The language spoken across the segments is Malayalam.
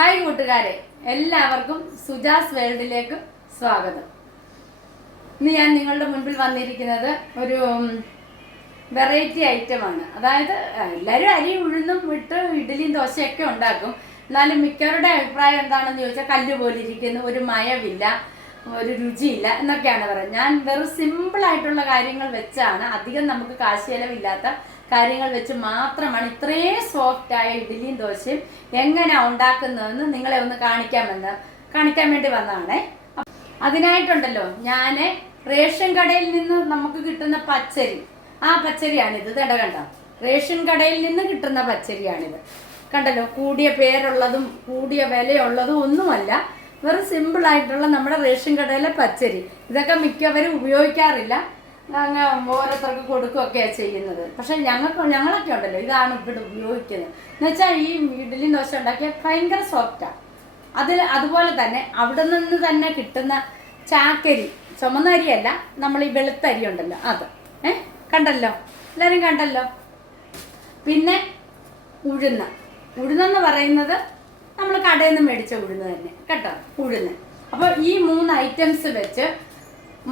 ഹായ് കൂട്ടുകാരെ, എല്ലാവർക്കും സുജാസ് വേൾഡിലേക്ക് സ്വാഗതം. ഇന്ന് ഞാൻ നിങ്ങളുടെ മുൻപിൽ വന്നിരിക്കുന്നത് ഒരു വെറൈറ്റി ഐറ്റമാണ്. അതായത് എല്ലാവരും അരി ഉഴുന്നും വിട്ട് ഇഡ്ഡലിയും ദോശയൊക്കെ ഉണ്ടാക്കും. എന്നാലും മിക്കവരുടെ അഭിപ്രായം എന്താണെന്ന് ചോദിച്ചാൽ കല്ല് പോലെ ഇരിക്കുന്നു, ഒരു മയമില്ല, ഒരു രുചിയില്ല എന്നൊക്കെയാണ് പറയുന്നത്. ഞാൻ വെറും സിമ്പിളായിട്ടുള്ള കാര്യങ്ങൾ വെച്ചാണ്, അധികം നമുക്ക് കാശ് ചെലവില്ലാത്ത കാര്യങ്ങൾ വെച്ച് മാത്രമാണ് ഇത്രയും സോഫ്റ്റായ ഇഡ്ഡലിയും ദോശയും എങ്ങനെയാണ് ഉണ്ടാക്കുന്നതെന്ന് നിങ്ങളെ ഒന്ന് കാണിക്കാൻ വേണ്ടി വന്നതാണേ. അതിനായിട്ടുണ്ടല്ലോ ഞാൻ റേഷൻ കടയിൽ നിന്ന് നമുക്ക് കിട്ടുന്ന പച്ചരി, ആ പച്ചരിയാണിത്. കണ്ടോ, റേഷൻ കടയിൽ നിന്ന് കിട്ടുന്ന പച്ചരിയാണിത്. കണ്ടല്ലോ, കൂടിയ പേരുള്ളതും കൂടിയ വിലയുള്ളതും ഒന്നുമല്ല, വെറും സിമ്പിളായിട്ടുള്ള നമ്മുടെ റേഷൻ കടയിലെ പച്ചരി. ഇതൊക്കെ മിക്കവരും ഉപയോഗിക്കാറില്ല, അങ്ങ് ഓരോരുത്തർക്ക് കൊടുക്കുകയൊക്കെയാണ് ചെയ്യുന്നത്. പക്ഷെ ഞങ്ങളൊക്കെ ഉണ്ടല്ലോ, ഇതാണ് ഇവിടെ ഉപയോഗിക്കുന്നത്. എന്നുവെച്ചാൽ ഈ ഇഡ്ഡലി ദോശ ഉണ്ടാക്കിയാൽ ഭയങ്കര സോഫ്റ്റാണ്. അതുപോലെ തന്നെ അവിടെ നിന്ന് തന്നെ കിട്ടുന്ന ചാക്കരി, ചുമന്ന അരിയല്ല, നമ്മൾ ഈ വെളുത്ത അരി ഉണ്ടല്ലോ അത്. കണ്ടല്ലോ, എല്ലാവരും കണ്ടല്ലോ. പിന്നെ ഉഴുന്നെന്ന് പറയുന്നത് നമ്മൾ കടയിൽ നിന്ന് മേടിച്ച ഉഴുന്ന് തന്നെ കേട്ടോ, ഉഴുന്ന്. അപ്പോൾ ഈ 3 ഐറ്റംസ് വെച്ച്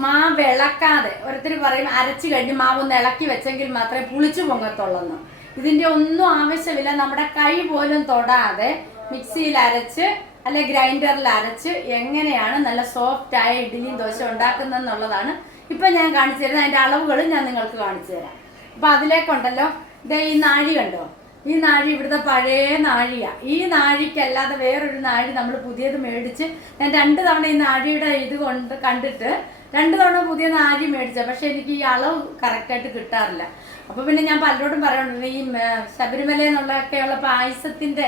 മാവ് ഇളക്കാതെ, ഓരോരുത്തർ പറയും അരച്ച് കഴിഞ്ഞ് മാവൊന്ന് ഇളക്കി വെച്ചെങ്കിൽ മാത്രമേ പുളിച്ചു പൊങ്ങത്തുള്ളൂ. ഇതിൻ്റെ ഒന്നും ആവശ്യമില്ല. നമ്മുടെ കൈ പോലും തൊടാതെ മിക്സിയിൽ അരച്ച് അല്ലെ ഗ്രൈൻഡറിൽ അരച്ച് എങ്ങനെയാണ് നല്ല സോഫ്റ്റായ ഇഡ്ഡലിയും ദോശ ഉണ്ടാക്കുന്നതെന്നുള്ളതാണ് ഇപ്പം ഞാൻ കാണിച്ചു തരുന്നത്. അതിൻ്റെ അളവുകൾ ഞാൻ നിങ്ങൾക്ക് കാണിച്ചു തരാം. അപ്പം അതിലേക്കുണ്ടല്ലോ, ഇതേ ഈ നാഴി കണ്ടോ, ഈ നാഴി ഇവിടുത്തെ പഴയ നാഴിയാണ്. ഈ നാഴിക്കല്ലാതെ വേറൊരു നാഴി നമ്മൾ പുതിയത് മേടിച്ച്, ഞാൻ 2 തവണ ഈ നാഴിയുടെ ഇത് കണ്ടിട്ട് 2 തവണ പുതിയ നാഴി മേടിച്ച, പക്ഷെ എനിക്ക് ഈ അളവ് കറക്റ്റായിട്ട് കിട്ടാറില്ല. അപ്പോൾ പിന്നെ ഞാൻ പലരോടും പറയാറുണ്ട്, ഈ ശബരിമല എന്നുള്ളൊക്കെയുള്ള പായസത്തിൻ്റെ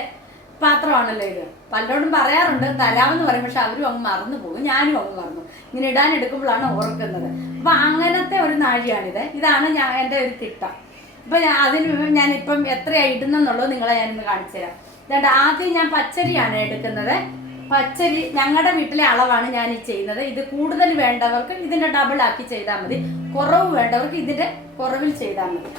പാത്രമാണല്ലോ ഇത്. പലരോടും പറയാറുണ്ട് തരാമെന്ന് പറയും, പക്ഷെ അവരും അങ്ങ് മറന്നു പോകും, ഞാനും അങ്ങ് മറന്നു. ഇങ്ങനെ ഇടാനെടുക്കുമ്പോഴാണ് ഓർക്കുന്നത്. അപ്പം അങ്ങനത്തെ ഒരു നാഴിയാണിത്. ഇതാണ് എൻ്റെ ഒരു തിട്ടം. അപ്പം അതിന് ഞാനിപ്പം എത്രയാണ് ഇടുന്നെന്നുള്ളത് നിങ്ങളെ ഞാനിന്ന് കാണിച്ചു തരാം. അതുകൊണ്ട് ആദ്യം ഞാൻ പച്ചരിയാണ് എടുക്കുന്നത്. പച്ചരി ഞങ്ങളുടെ വീട്ടിലെ അളവാണ് ഞാൻ ഈ ചെയ്യുന്നത്. ഇത് കൂടുതൽ വേണ്ടവർക്ക് ഇതിൻ്റെ ഡബിൾ ആക്കി ചെയ്താൽ മതി, കുറവ് വേണ്ടവർക്ക് ഇതിൻ്റെ കുറവിൽ ചെയ്താൽ മതി.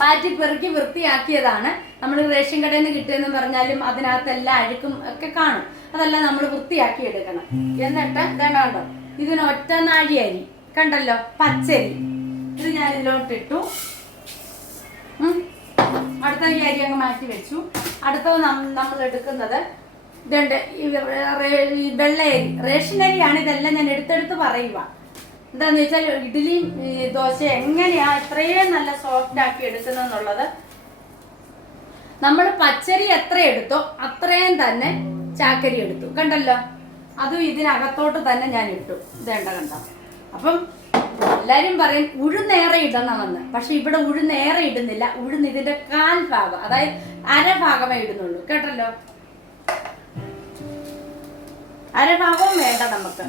പാറ്റി പെറുക്കി വൃത്തിയാക്കിയതാണ്. നമ്മൾ റേഷൻ കടയിൽ നിന്ന് കിട്ടിയെന്ന് പറഞ്ഞാലും അതിനകത്ത് എല്ലാ അഴുക്കും ഒക്കെ കാണും. അതെല്ലാം നമ്മൾ വൃത്തിയാക്കി എടുക്കണം. എന്നിട്ട് ഇതാണ്ടോ, ഇതിനൊറ്റ നാഴി അരി കണ്ടല്ലോ, പച്ചരി. ഇത് ഞാൻ ഇതിലോട്ടിട്ടു. അടുത്ത ഈ അരി അങ്ങ് മാറ്റി വെച്ചു. അടുത്തത് നമ്മൾ എടുക്കുന്നത് ഇതുണ്ട്, ഈ വെള്ളയരി, റേഷൻ അരിയാണ്. ഇതെല്ലാം ഞാൻ എടുത്തെടുത്ത് പറയുക. എന്താണെന്ന് വെച്ചാൽ ഇഡ്ഡലിയും ദോശ എങ്ങനെയാണ് ഇത്രയും നല്ല സോഫ്റ്റ് ആക്കി എടുക്കുന്നതെന്നുള്ളത്. നമ്മൾ പച്ചരി എത്ര എടുത്തോ അത്രയും തന്നെ ചാക്കരി എടുത്തു. കണ്ടല്ലോ, അതും ഇതിനകത്തോട്ട് തന്നെ ഞാൻ ഇട്ടു. കണ്ടോ. അപ്പം എല്ലാവരും പറയും ഉഴുന്നേറെ ഇടണമെന്ന്, പക്ഷെ ഇവിടെ ഉഴുന്നേറെ ഇടുന്നില്ല. ഉഴുന്ന് ഇതിന്റെ 1/4 ഭാഗം, അതായത് അരഭാഗമേ ഇടുന്നുള്ളൂ. കേട്ടല്ലോ, അരഭാഗവും വേണ്ട നമുക്ക്.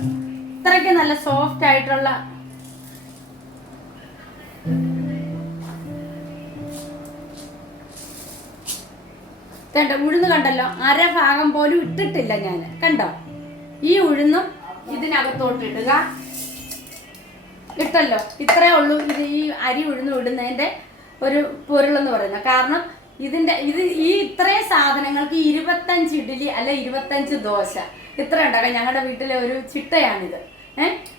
ഇത്രയ്ക്ക് നല്ല സോഫ്റ്റ് ആയിട്ടുള്ള ഉഴുന്ന് കണ്ടല്ലോ, അരഭാഗം പോലും ഇട്ടിട്ടില്ല ഞാൻ. കണ്ടോ, ഈ ഉഴുന്നും ഇതിനകത്തോട്ട് ഇടുക. ഇട്ടല്ലോ, ഇത്രയേ ഉള്ളൂ. ഇത് ഈ അരി ഉഴുന്ന് ഇടുന്നതിൻ്റെ ഒരു പൊരുളെന്ന് പറയുന്നത്. കാരണം ഈ ഇത്രയും സാധനങ്ങൾക്ക് 25 ഇഡ്ഡലി അല്ലെ 25 ദോശ ഇത്ര ഉണ്ടാക്കാം. ഞങ്ങളുടെ വീട്ടിലെ ഒരു ചിട്ടയാണിത്.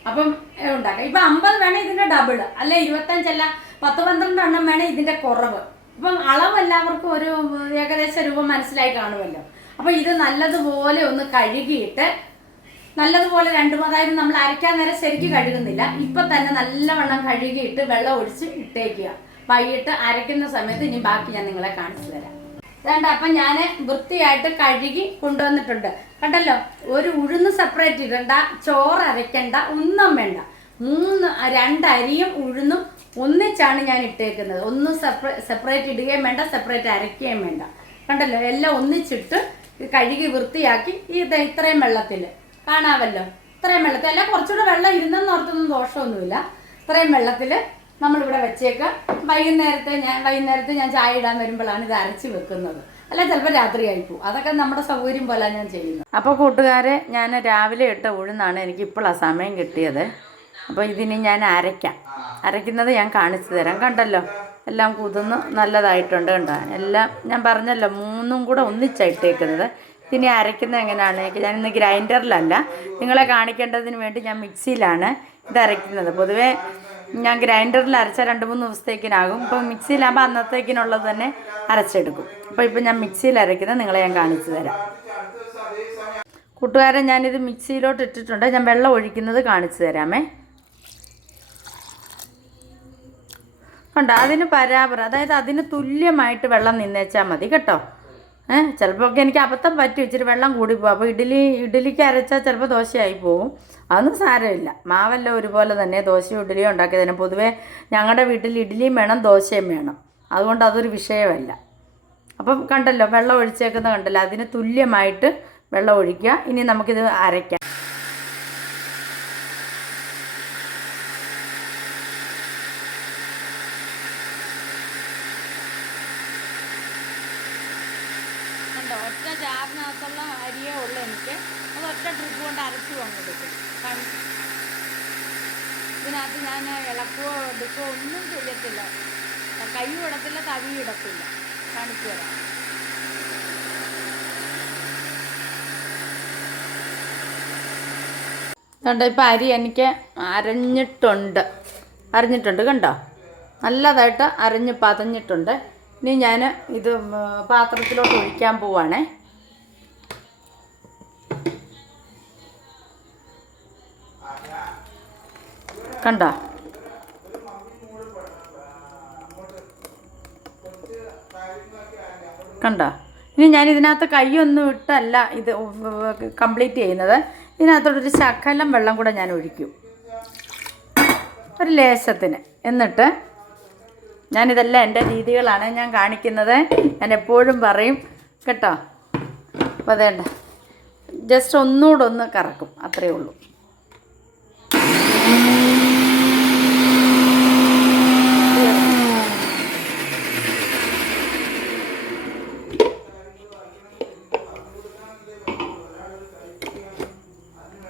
അപ്പം ഉണ്ടാക്കാം. ഇപ്പം 50 വേണേ ഇതിൻ്റെ ഡബിൾ, അല്ലെ 25 അല്ല 10-12 എണ്ണം വേണേ ഇതിൻ്റെ കുറവ്. ഇപ്പം അളവ് എല്ലാവർക്കും ഒരു ഏകദേശ രൂപം മനസ്സിലായി കാണുമല്ലോ. അപ്പം ഇത് നല്ലതുപോലെ ഒന്ന് കഴുകിയിട്ട്, നല്ലതുപോലെ അതായത് നമ്മൾ അരയ്ക്കാൻ നേരം ശരിക്കും കഴുകുന്നില്ല, ഇപ്പം തന്നെ നല്ലവണ്ണം കഴുകിയിട്ട് വെള്ളം ഒഴിച്ച് ഇട്ടേക്കുക. വൈകിട്ട് അരയ്ക്കുന്ന സമയത്ത് ഇനി ബാക്കി ഞാൻ നിങ്ങളെ കാണിച്ചു തരാം. അതുകൊണ്ട് അപ്പം ഞാൻ വൃത്തിയായിട്ട് കഴുകി കൊണ്ടുവന്നിട്ടുണ്ട്. കണ്ടല്ലോ, ഒരു ഉഴുന്ന് സെപ്പറേറ്റ് ഇടണ്ട, ചോറ് അരയ്ക്കണ്ട, ഒന്നും വേണ്ട. 2 അരിയും ഉഴുന്നും ഒന്നിച്ചാണ് ഞാൻ ഇട്ടേക്കുന്നത്. ഒന്നും സെപ്പറേറ്റ് ഇടുകയും വേണ്ട, സെപ്പറേറ്റ് അരയ്ക്കുകയും വേണ്ട. കണ്ടല്ലോ, എല്ലാം ഒന്നിച്ചിട്ട് കഴുകി വൃത്തിയാക്കി ഇത്രയും വെള്ളത്തിൽ കാണാമല്ലോ. ഇത്രയും വെള്ളത്തിൽ, അല്ല കുറച്ചുകൂടെ വെള്ളം ഇരുന്നെന്ന് ഓർത്തൊന്നും ദോഷമൊന്നുമില്ല. ഇത്രയും വെള്ളത്തിൽ നമ്മളിവിടെ വെച്ചേക്കുക. വൈകുന്നേരത്തെ ഞാൻ ചായ ഇടാൻ വരുമ്പോഴാണ് ഇത് അരച്ച് വെക്കുന്നത്, അല്ല ചിലപ്പോൾ രാത്രിയായി പോകും. അതൊക്കെ നമ്മുടെ സൗകര്യം പോലെ ഞാൻ ചെയ്യുന്നത്. അപ്പോൾ കൂട്ടുകാരെ, ഞാൻ രാവിലെ ഇട്ട ഉഴുന്നാണ് എനിക്ക് ഇപ്പോഴാണ് സമയം കിട്ടിയത്. അപ്പോൾ ഇതിന് ഞാൻ അരയ്ക്കുന്നത് ഞാൻ കാണിച്ചു തരാം. കണ്ടല്ലോ, എല്ലാം കുതിർന്ന് നല്ലതായിട്ടുണ്ട് കണ്ടോ. എല്ലാം ഞാൻ പറഞ്ഞല്ലോ 3 കൂടെ ഒന്നിച്ചിട്ടേക്കുന്നത്. ഇനി അരയ്ക്കുന്നത് എങ്ങനെയാണ്? ഞാനിന്ന് ഗ്രൈൻഡറിലല്ല, നിങ്ങളെ കാണിക്കേണ്ടതിന് വേണ്ടി ഞാൻ മിക്സിയിലാണ് ഇത് അരയ്ക്കുന്നത്. പൊതുവേ ഞാൻ ഗ്രൈൻഡറിൽ അരച്ച 2-3 ദിവസത്തേക്കിനാകും. ഇപ്പോൾ മിക്സിയിലാകുമ്പോൾ അന്നത്തേക്കിനുള്ളത് തന്നെ അരച്ചെടുക്കും. അപ്പോൾ ഇപ്പം ഞാൻ മിക്സിയിൽ അരയ്ക്കുന്നത് നിങ്ങളെ ഞാൻ കാണിച്ചു തരാം. കൂട്ടുകാരെ, ഞാനിത് മിക്സിയിലോട്ട് ഇട്ടിട്ടുണ്ട്. ഞാൻ വെള്ളം ഒഴിക്കുന്നത് കാണിച്ചു തരാമേ. കണ്ടോ, അതിന് പരാപരം, അതായത് അതിന് തുല്യമായിട്ട് വെള്ളം നിന്നേച്ചാൽ മതി കേട്ടോ. ചിലപ്പോൾ ഒക്കെ എനിക്ക് അബദ്ധം പറ്റും, ഇച്ചിരി വെള്ളം കൂടി പോകും. അപ്പോൾ ഇഡ്ഡലിക്ക് അരച്ചാൽ ചിലപ്പോൾ ദോശയായി പോകും. അതൊന്നും സാരമില്ല, മാവെല്ലാം ഒരുപോലെ തന്നെ ദോശയും ഇഡ്ഡലിയും ഉണ്ടാക്കി തന്നെ. പൊതുവേ ഞങ്ങളുടെ വീട്ടിൽ ഇഡ്ഡലിയും വേണം ദോശയും വേണം, അതുകൊണ്ട് അതൊരു വിഷയമല്ല. അപ്പം കണ്ടല്ലോ, വെള്ളം ഒഴിച്ചേക്കുന്നത് കണ്ടല്ലോ, അതിന് തുല്യമായിട്ട് വെള്ളം ഒഴിക്കുക. ഇനി നമുക്കിത് അരയ്ക്കാം. ഒറ്റ ജാറിനകത്തുള്ള അരിയേ ഉള്ളൂ എനിക്ക്. അത് ഒറ്റ ട്രിപ്പ് കൊണ്ട് അരച്ചു വന്നെടുക്കും. ഇതിനകത്ത് ഞാൻ ഇളക്കുകയോ എടുക്കുകയോ ഒന്നും ചെയ്യത്തില്ല. കൈയും ഇടത്തില്ല, തവിയും ഇടത്തില്ല. കാണിച്ചു തരാം. കണ്ടോ, ഇപ്പം അരി എനിക്ക് അരഞ്ഞിട്ടുണ്ട് കണ്ടോ, നല്ലതായിട്ട് അരഞ്ഞ് പതഞ്ഞിട്ടുണ്ട്. ഇനി ഞാൻ ഇത് പാത്രത്തിലോട്ട് ഒഴിക്കാൻ പോവാണേ. കണ്ടോ, കണ്ടോ. ഇനി ഞാൻ ഇതിനകത്ത് കൈയൊന്നും ഇട്ടല്ല ഇത് കംപ്ലീറ്റ് ചെയ്യുന്നത്. ഇതിനകത്തോട്ടൊരു ശകലം വെള്ളം കൂടെ ഞാൻ ഒഴിക്കും, ഒരു ലേശത്തിന്. എന്നിട്ട് ഞാനിതെല്ലാം എൻ്റെ രീതികളാണ് ഞാൻ കാണിക്കുന്നത്. ഞാൻ എപ്പോഴും പറയും കേട്ടോ. അപ്പോൾ അതേണ്ട, ജസ്റ്റ് ഒന്നുകൂടെ ഒന്ന് കറക്കും, അത്രയേ ഉള്ളൂ.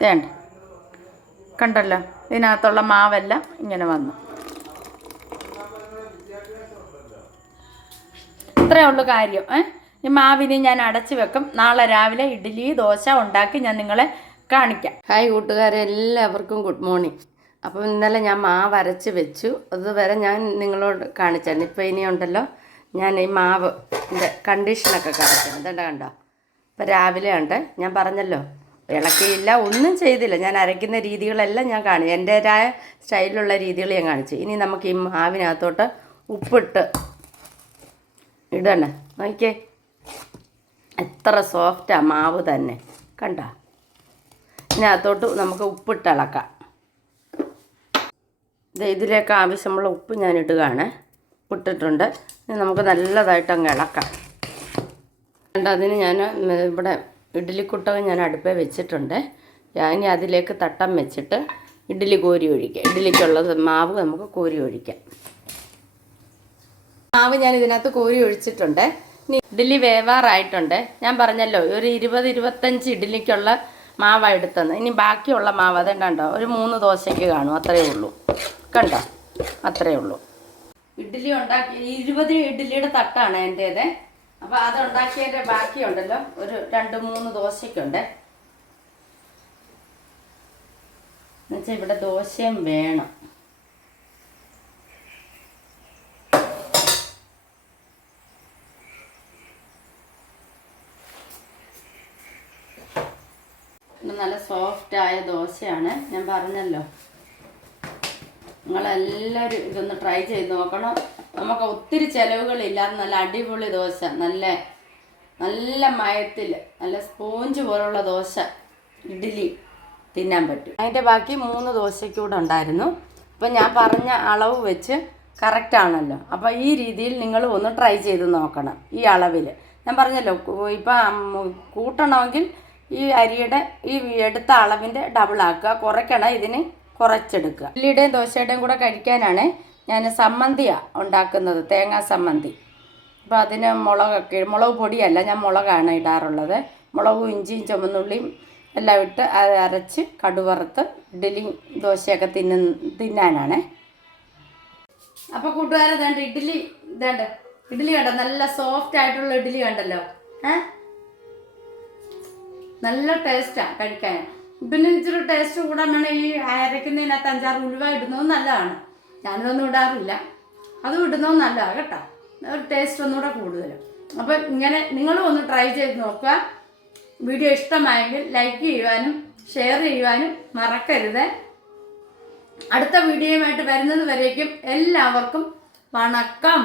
വേണ്ട, കണ്ടല്ലോ, ഇതിനകത്തുള്ള മാവെല്ലാം ഇങ്ങനെ വന്നു. ഇത്രയേ ഉള്ളൂ കാര്യം. ഈ മാവിനെ ഞാൻ അടച്ച് വെക്കും. നാളെ രാവിലെ ഇഡ്ഡലി ദോശ ഉണ്ടാക്കി ഞാൻ നിങ്ങളെ കാണിക്കാം. ഹായ് കൂട്ടുകാരെ, എല്ലാവർക്കും ഗുഡ് മോർണിംഗ്. അപ്പം ഇന്നലെ ഞാൻ മാവ് അരച്ച് വെച്ചു, അതുവരെ ഞാൻ നിങ്ങളോട് കാണിച്ചായിരുന്നു. ഇപ്പോൾ ഇനിയുണ്ടല്ലോ, ഞാൻ ഈ മാവിൻ്റെ കണ്ടീഷനൊക്കെ കാണിക്കാം. ഇതെന്താ കണ്ടോ, ഇപ്പം രാവിലെ ഉണ്ട്. ഞാൻ പറഞ്ഞല്ലോ, ഇളക്കിയില്ല, ഒന്നും ചെയ്തില്ല. ഞാൻ അരയ്ക്കുന്ന രീതികളെല്ലാം ഞാൻ കാണിച്ചു, എൻ്റേതായ സ്റ്റൈലിലുള്ള രീതികൾ ഞാൻ കാണിച്ചു. ഇനി നമുക്ക് ഈ മാവിനകത്തോട്ട് ഉപ്പിട്ട് ഇടണേ. നോക്കിയേ, എത്ര സോഫ്റ്റാണ് മാവ് തന്നെ, കണ്ട. ഇതിനകത്തോട്ട് നമുക്ക് ഉപ്പിട്ട് ഇളക്കാം. ഇതിലേക്ക് ആവശ്യമുള്ള ഉപ്പ് ഞാൻ ഇടുകയാണ്. ഉപ്പിട്ടിട്ടുണ്ട്. ഇനി നമുക്ക് നല്ലതായിട്ട് അങ്ങ് ഇളക്കാം. കണ്ട, അതിന് ഞാൻ ഇവിടെ ഇഡ്ഡലിക്കുട്ടകം ഞാൻ അടുപ്പേ വെച്ചിട്ടുണ്ട്. ഇനി അതിലേക്ക് തട്ടം വെച്ചിട്ട് ഇഡ്ഡലി കോരി ഒഴിക്കാം. ഇഡ്ഡലിക്കുള്ളത് മാവ് നമുക്ക് കോരി ഒഴിക്കാം. മാവ് ഞാൻ ഇതിനകത്ത് കോരി ഒഴിച്ചിട്ടുണ്ട്. ഇനി ഇഡ്ഡലി വേവാറായിട്ടുണ്ട്. ഞാൻ പറഞ്ഞല്ലോ, ഒരു 20-25 ഇഡ്ഡലിക്കുള്ള മാവാണ് എടുത്തത്. ഇനി ബാക്കിയുള്ള മാവ് അതുണ്ടോ, ഒരു 3 ദോശയ്ക്ക് കാണും, അത്രയേ ഉള്ളൂ. കണ്ടോ, അത്രയേ ഉള്ളൂ. ഇഡ്ഡലി ഉണ്ടാക്കി 20 ഇഡ്ഡലിയുടെ തട്ടാണ് എൻ്റേത്. അപ്പോൾ അതുണ്ടാക്കിയതിൻ്റെ ബാക്കിയുണ്ടല്ലോ, ഒരു 2-3 ദോശയ്ക്കുണ്ട്. എന്നുവെച്ചാൽ ഇവിടെ ദോശയും വേണം. നല്ല സോഫ്റ്റായ ദോശയാണ്. ഞാൻ പറഞ്ഞല്ലോ, നിങ്ങളെല്ലാവരും ഇതൊന്ന് ട്രൈ ചെയ്ത് നോക്കണം. നമുക്ക് ഒത്തിരി ചിലവുകളില്ലാതെ നല്ല അടിപൊളി ദോശ, നല്ല മയത്തിൽ നല്ല സ്പോഞ്ച് പോലുള്ള ദോശ ഇഡ്ഡലി തിന്നാൻ പറ്റും. അതിൻ്റെ ബാക്കി 3 ദോശയ്ക്കൂടെ ഉണ്ടായിരുന്നു. അപ്പം ഞാൻ പറഞ്ഞ അളവ് വെച്ച് കറക്റ്റാണല്ലോ. അപ്പോൾ ഈ രീതിയിൽ നിങ്ങൾ ഒന്ന് ട്രൈ ചെയ്ത് നോക്കണം. ഈ അളവിൽ ഞാൻ പറഞ്ഞല്ലോ, ഇപ്പം കൂട്ടണമെങ്കിൽ ഈ അരിയുടെ ഈ എടുത്ത അളവിൻ്റെ ഡബിൾ ആക്കുക, കുറയ്ക്കണം, ഇതിന് കുറച്ചെടുക്കുക. ഇഡ്ഡലിയുടെയും ദോശയുടെയും കൂടെ കഴിക്കാനാണ് ഞാൻ സമ്മന്തിയാണ് ഉണ്ടാക്കുന്നത്, തേങ്ങാ സമ്മന്തി. അപ്പോൾ അതിന് മുളക് പൊടിയല്ല, ഞാൻ മുളകാണ് ഇടാറുള്ളത്. മുളകും ഇഞ്ചിയും ചുവന്നുള്ളിയും എല്ലാം ഇട്ട് അരച്ച് കടുവറുത്ത് ഇഡ്ഡലി ദോശയൊക്കെ തിന്നാനാണ്. അപ്പോൾ കൂട്ടുകാരെ ഇതാണ്ട് ഇഡ്ഡലി ഇഡ്ഡലി കണ്ടോ, നല്ല സോഫ്റ്റ് ആയിട്ടുള്ള ഇഡ്ഡലി കണ്ടല്ലോ. നല്ല ടേസ്റ്റാണ് കഴിക്കാൻ. പിന്നെ ഇച്ചിരി ടേസ്റ്റ് കൂടാൻ വേണം ഈ അരയ്ക്കുന്നതിനകത്ത് 5-6 ഉലുവ ഇടുന്നത് നല്ലതാണ്. ഞാനിതൊന്നും ഇടാറില്ല, അതും ഇടുന്നത് നല്ലതാണ് കേട്ടോ, ഒരു ടേസ്റ്റ് ഒന്നുകൂടെ കൂടുതൽ. അപ്പം ഇങ്ങനെ നിങ്ങളും ഒന്ന് ട്രൈ ചെയ്ത് നോക്കുക. വീഡിയോ ഇഷ്ടമായെങ്കിൽ ലൈക്ക് ചെയ്യുവാനും ഷെയർ ചെയ്യുവാനും മറക്കരുത്. അടുത്ത വീഡിയോയുമായിട്ട് വരുന്നത് വരേക്കും എല്ലാവർക്കും വണക്കം.